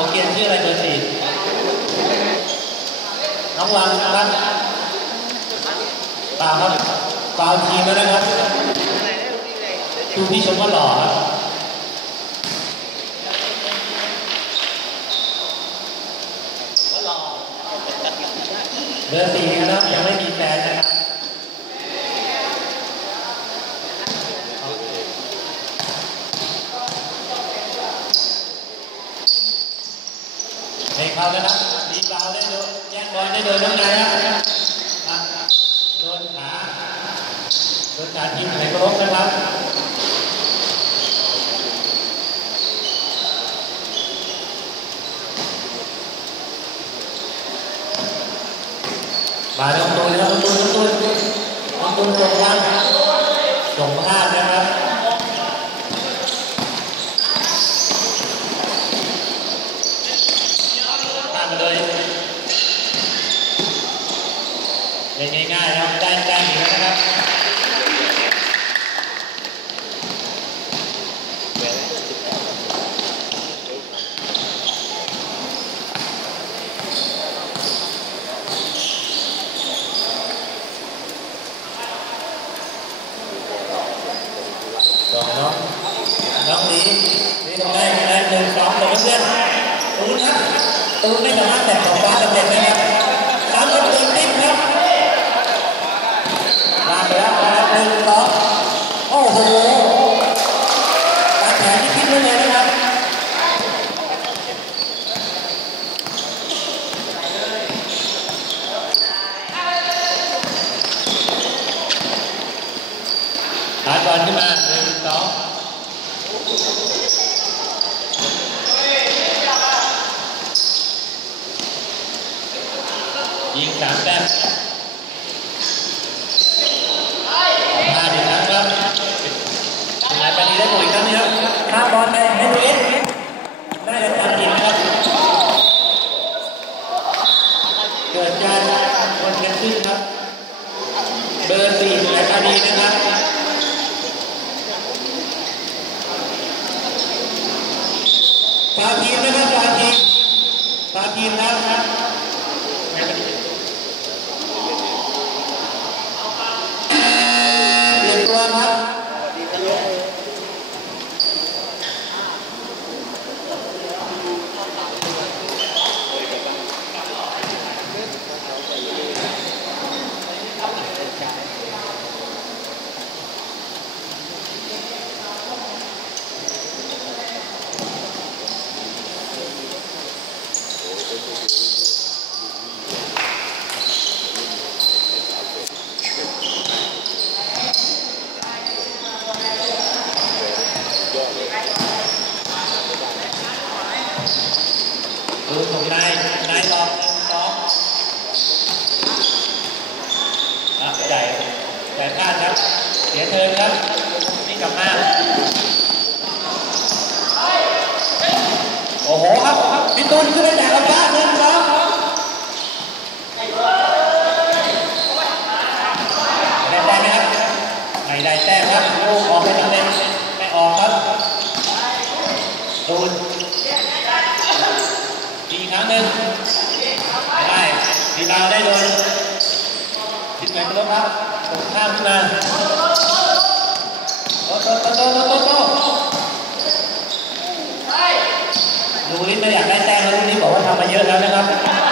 หัวเกียนชื่ออะไรเบอร์สี่น้องวังครับตาครับตาทีมแล้วนะครับดูพี่ชมว่าหล่อครับเบอร์สี่นะครับยังไม่มีแฟนนะครับ เขานะครับดีเปล่าได้โดนแย่งบอลได้โดนน้ำในครับอะโดนขาโดนขาทีมไหนก็ลบนะครับมาน้องตูนนะครับน้องตูนน้องตูนน้องตูนส่งล่างส่งพลาดนะครับพลาดมาเลยเล่นง่ายๆนะครับได้ได้อยู่แล้วนะครับ สองน้องน้องนี้นี่ทำได้ทำได้หนึ่งสองเลยเพื่อนตูนครับตูนไม่สามารถแตะของฟ้าสำเร็จนะครับสามคนตีติ๊กครับลากไปแล้วนะครับหนึ่งสองโอ้โหการแข่งที่คิดไว้เลยนะครับ หาบอลขึ้นมาหนึ่งสองยิงสามแต้มห้าดีครั้งครับเป็นไงปานีได้บวกอีกครั้งนึงครับข้ามบอลไปให้ดูเอสได้แล้วทำอีกนะครับ เกิดการคนกันขึ้นครับ เบอร์สี่และปานีนะครับ ฟาทีมนะครับฟาทีม ฟาทีมนะครับเปลี่ยนตัวครับ ดูของนายนายลอกหนึ่งสองอะใหญ่ใหญ่พลาดครับ เสียเทินครับ นี่กลับมา โอ้โหครับพี่ตูนขึ้นไปแจกกับบ้านนึ่งสองได้แต้มไหมครับไม่ได้แต้มครับลูกออกไปทางเล่นไม่ออกครับตูน อีกครั้ง หนึ่งได้ดีดาวได้เลยทิศไหนก็ลบครับตรงข้ามขึ้นมาโตโตโตโตโตโตลูกนี้ไม่อยากได้แต้มแล้วลูกนี้บอกว่าทำมาเยอะแล้วนะครับ